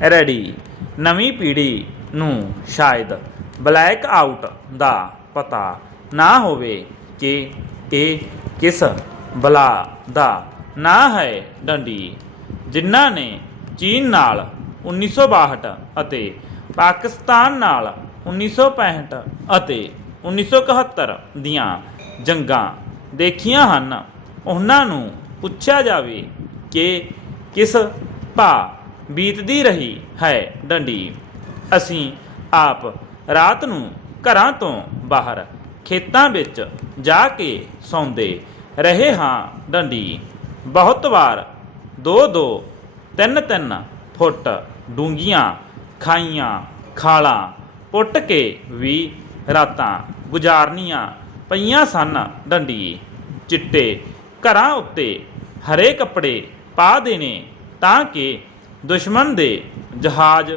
Ready. ਨਵੀਂ ਪੀੜ੍ਹੀ ਨੂੰ ਸ਼ਾਇਦ ਬਲੈਕ ਆਊਟ ਦਾ ਪਤਾ ਨਾ ਹੋਵੇ ਕਿ ਇਹ ਕਿਸ ਬਲਾ ਦਾ ਨਾ ਹੈ ਡੰਡੀ, ਜਿਨ੍ਹਾਂ ਨੇ ਚੀਨ ਨਾਲ 1962 ਅਤੇ ਪਾਕਿਸਤਾਨ ਨਾਲ 1965 ਅਤੇ 1971 ਦੀਆਂ ਜੰਗਾਂ ਦੇਖੀਆਂ ਹਨ। ਉਹਨਾਂ ਨੂੰ ਪੁੱਛਿਆ ਜਾਵੇ ਕਿ ਕਿਸ ਭਾ ਬੀਤਦੀ ਰਹੀ ਹੈ ਡੰਡੀ। ਅਸੀਂ ਆਪ ਰਾਤ ਨੂੰ ਘਰਾਂ ਤੋਂ ਬਾਹਰ ਖੇਤਾਂ ਵਿੱਚ ਜਾ ਕੇ ਸੌਂਦੇ ਰਹੇ ਹਾਂ ਡੰਡੀ। ਬਹੁਤ ਵਾਰ ਦੋ ਦੋ, ਤਿੰਨ ਤਿੰਨ ਫੁੱਟ ਡੂੰਘੀਆਂ ਖਾਈਆਂ, ਖਾਲਾਂ, ਪੁੱਟ ਕੇ ਵੀ ਰਾਤਾਂ ਗੁਜ਼ਾਰਨੀਆਂ ਪਈਆਂ ਸਨ ਡੰਡੀ। ਚਿੱਟੇ ਘਰਾਂ ਉੱਤੇ ਹਰੇ ਕੱਪੜੇ ਪਾ ਦੇਣੇ ਤਾਂ ਕਿ ਦੁਸ਼ਮਣ ਦੇ, ਜਹਾਜ਼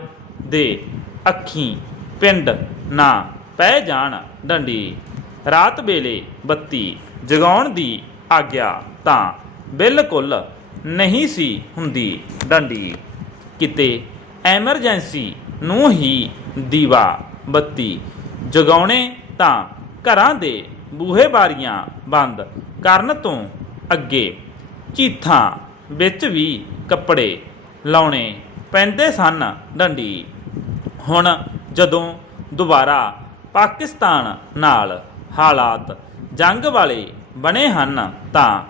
ਦੇ ਅੱਖੀਂ ਪਿੰਡ ਨਾ ਪੈ ਜਾਣ ਡੰਡੀ। ਰਾਤ ਵੇਲੇ ਬੱਤੀ ਜਗਾਉਣ ਦੀ ਆਗਿਆ ਤਾਂ ਬਿਲਕੁਲ ਨਹੀਂ ਸੀ ਹੁੰਦੀ ਡੰਡੀ। ਕਿਤੇ ਐਮਰਜੈਂਸੀ ਨੂੰ ਹੀ ਦੀਵਾ ਬੱਤੀ ਜਗਾਉਣੇ ਤਾਂ ਘਰਾਂ ਦੇ ਬੂਹੇ ਬਾਰੀਆਂ ਬੰਦ ਕਰਨ ਤੋਂ ਅੱਗੇ ਚੀਥਾਂ ਵਿੱਚ ਵੀ ਕੱਪੜੇ ਲਾਉਣੇ ਪੈਂਦੇ ਸਨ ਡੰਡੀ। ਹੁਣ ਜਦੋਂ ਦੁਬਾਰਾ ਪਾਕਿਸਤਾਨ ਨਾਲ ਹਾਲਾਤ ਜੰਗ ਵਾਲੇ ਬਣੇ ਹਨ, ਤਾਂ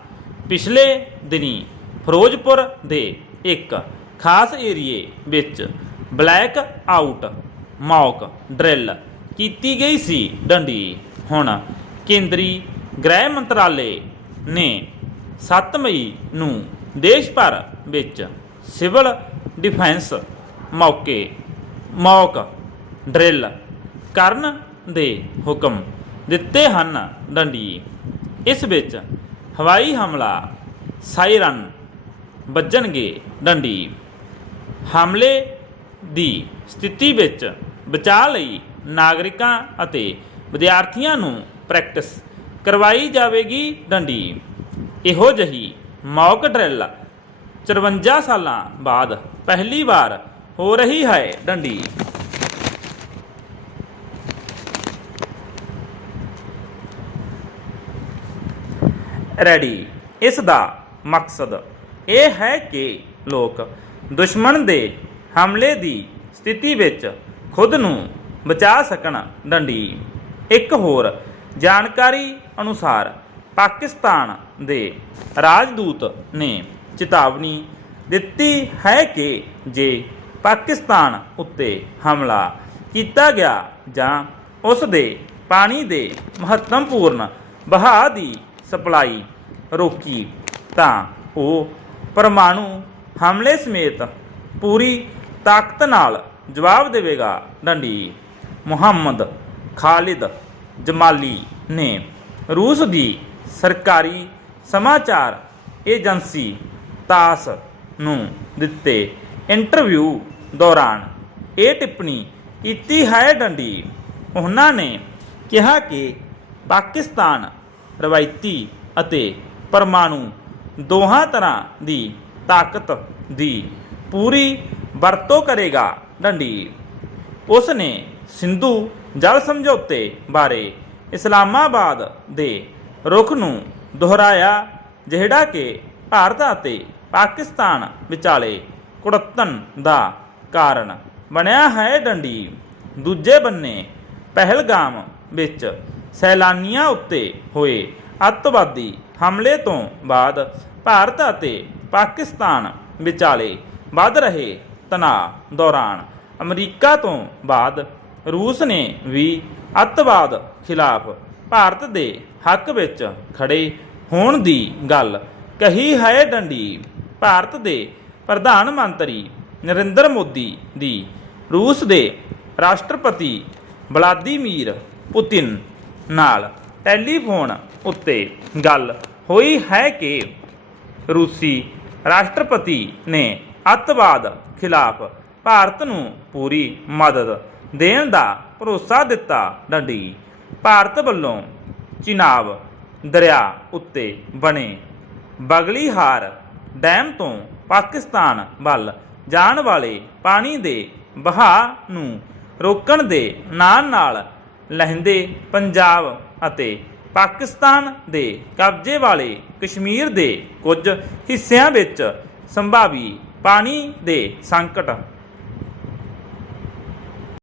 ਪਿਛਲੇ ਦਿਨੀ ਫਿਰੋਜ਼ਪੁਰ ਦੇ ਇੱਕ ਖਾਸ ਏਰੀਏ ਵਿੱਚ ਬਲੈਕ ਆਊਟ ਮੌਕ ਡਰਿਲ ਕੀਤੀ ਗਈ ਸੀ ਡੰਡੀ। ਹੁਣ ਕੇਂਦਰੀ ਗ੍ਰਹਿ ਮੰਤਰਾਲੇ ਨੇ 7 ਮਈ ਨੂੰ ਦੇਸ਼ ਭਰ ਵਿੱਚ ਸਿਵਲ ਡਿਫੈਂਸ ਮੌਕੇ, ਮੌਕ, ਡਰਿਲ ਕਰਨ ਦੇ ਹੁਕਮ ਦਿੱਤੇ ਹਨ ਡੰਡੀ ਇਸ ਵਿੱਚ ਹਵਾਈ ਹਮਲਾ, ਸਾਇਰਨ ਵੱਜਣਗੇ ਡੰਡੀ ਹਮਲੇ ਦੀ ਸਥਿਤੀ ਵਿੱਚ ਬਚਾਅ ਲਈ ਨਾਗਰਿਕਾਂ ਅਤੇ ਵਿਦਿਆਰਥੀਆਂ ਨੂੰ ਪ੍ਰੈਕਟਿਸ ਕਰਵਾਈ ਜਾਵੇਗੀ ਡੰਡੀ ਇਹੋ ਜਹੀ ਮੌਕ ਡਰਿਲ 54 ਸਾਲਾਂ ਬਾਅਦ ਪਹਿਲੀ ਵਾਰ ਹੋ ਰਹੀ ਹੈ ਡੰਡੀ। ਰੈਡੀ ਇਸ ਦਾ ਮਕਸਦ ਇਹ ਹੈ ਕਿ ਲੋਕ ਦੁਸ਼ਮਣ ਦੇ ਹਮਲੇ ਦੀ ਸਥਿਤੀ ਵਿੱਚ ਖੁਦ ਨੂੰ ਬਚਾ ਸਕਣ ਡੰਡੀ। ਇੱਕ ਹੋਰ ਜਾਣਕਾਰੀ ਅਨੁਸਾਰ ਪਾਕਿਸਤਾਨ ਦੇ ਰਾਜਦੂਤ ਨੇ ਚੇਤਾਵਨੀ ਦਿੱਤੀ ਹੈ ਕਿ ਜੇ ਪਾਕਿਸਤਾਨ ਉੱਤੇ ਹਮਲਾ ਕੀਤਾ ਗਿਆ ਜਾਂ ਉਸ ਦੇ ਪਾਣੀ ਦੇ ਮਹੱਤਵਪੂਰਨ ਬਹਾਅ ਦੀ ਸਪਲਾਈ ਰੋਕੀ, ਤਾਂ ਉਹ ਪਰਮਾਣੂ ਹਮਲੇ ਸਮੇਤ ਪੂਰੀ ਤਾਕਤ ਨਾਲ ਜਵਾਬ ਦੇਵੇਗਾ। ਡੰਡੀ ਮੁਹੰਮਦ ਖਾਲਿਦ ਜਮਾਲੀ ਨੇ ਰੂਸ ਦੀ ਸਰਕਾਰੀ ਸਮਾਚਾਰ ਏਜੰਸੀ ਤਾਸ ਨੂੰ ਦਿੱਤੇ। ਇੰਟਰਵਿਊ ਦੌਰਾਨ ਇਹ ਟਿੱਪਣੀ ਕੀਤੀ ਹੈ ਡੰਡੀ। ਉਹਨਾਂ ਨੇ ਕਿਹਾ ਕਿ ਪਾਕਿਸਤਾਨ ਰਵਾਇਤੀ ਅਤੇ ਪਰਮਾਣੂ ਦੋਹਾਂ ਤਰ੍ਹਾਂ ਦੀ ਤਾਕਤ ਦੀ ਪੂਰੀ ਵਰਤੋਂ ਕਰੇਗਾ ਡੰਡੀ। ਉਸ ਨੇ ਸਿੰਧੂ ਜਲ ਸਮਝੌਤੇ ਬਾਰੇ ਇਸਲਾਮਾਬਾਦ ਦੇ ਰੁਖ ਨੂੰ ਦੁਹਰਾਇਆ, ਜਿਹੜਾ ਕਿ ਭਾਰਤ ਅਤੇ ਪਾਕਿਸਤਾਨ ਵਿਚਾਲੇ ਕੁੜੱਤਣ ਦਾ ਕਾਰਨ ਬਣਿਆ ਹੈ ਡੰਡੀ। ਦੂਜੇ ਬੰਨੇ ਪਹਿਲਗਾਮ ਵਿੱਚ ਸੈਲਾਨੀਆਂ ਉੱਤੇ ਹੋਏ ਅੱਤਵਾਦੀ ਹਮਲੇ ਤੋਂ ਬਾਅਦ ਭਾਰਤ ਅਤੇ ਪਾਕਿਸਤਾਨ ਵਿਚਾਲੇ ਵੱਧ ਰਹੇ ਤਣਾਅ ਦੌਰਾਨ ਅਮਰੀਕਾ ਤੋਂ ਬਾਅਦ ਰੂਸ ਨੇ ਵੀ ਅੱਤਵਾਦ ਖਿਲਾਫ ਭਾਰਤ ਦੇ ਹੱਕ ਵਿੱਚ ਖੜੇ ਹੋਣ ਦੀ ਗੱਲ ਕਹੀ ਹੈ ਡੰਡੀ, ਭਾਰਤ ਦੇ ਪ੍ਰਧਾਨ ਮੰਤਰੀ ਨਰਿੰਦਰ ਮੋਦੀ ਦੀ, ਰੂਸ ਦੇ ਰਾਸ਼ਟਰਪਤੀ ਵਲਾਦੀਮੀਰ ਪੁਤਿਨ ਨਾਲ ਟੈਲੀਫੋਨ ਉੱਤੇ ਗੱਲ ਹੋਈ ਹੈ ਕਿ ਰੂਸੀ ਰਾਸ਼ਟਰਪਤੀ ਨੇ ਅੱਤਵਾਦ ਖਿਲਾਫ ਭਾਰਤ ਨੂੰ ਪੂਰੀ ਮਦਦ ਦੇਣ ਦਾ ਭਰੋਸਾ ਦਿੱਤਾ। ਡੰਡੀ, ਭਾਰਤ ਵੱਲੋਂ ਚਿਨਾਬ ਦਰਿਆ ਉੱਤੇ ਬਣੇ ਬਗਲੀਹਾਰ ਡੈਮ ਤੋਂ ਪਾਕਿਸਤਾਨ ਵੱਲ ਜਾਣ ਵਾਲੇ ਪਾਣੀ ਦੇ ਵਹਾਅ ਨੂੰ ਰੋਕਣ ਦੇ ਨਾਲ ਨਾਲ ਲਹਿੰਦੇ ਪੰਜਾਬ ਅਤੇ ਪਾਕਿਸਤਾਨ ਦੇ ਕਬਜ਼ੇ ਵਾਲੇ ਕਸ਼ਮੀਰ ਦੇ ਕੁਝ ਹਿੱਸਿਆਂ ਵਿੱਚ ਸੰਭਾਵੀ ਪਾਣੀ ਦੇ ਸੰਕਟ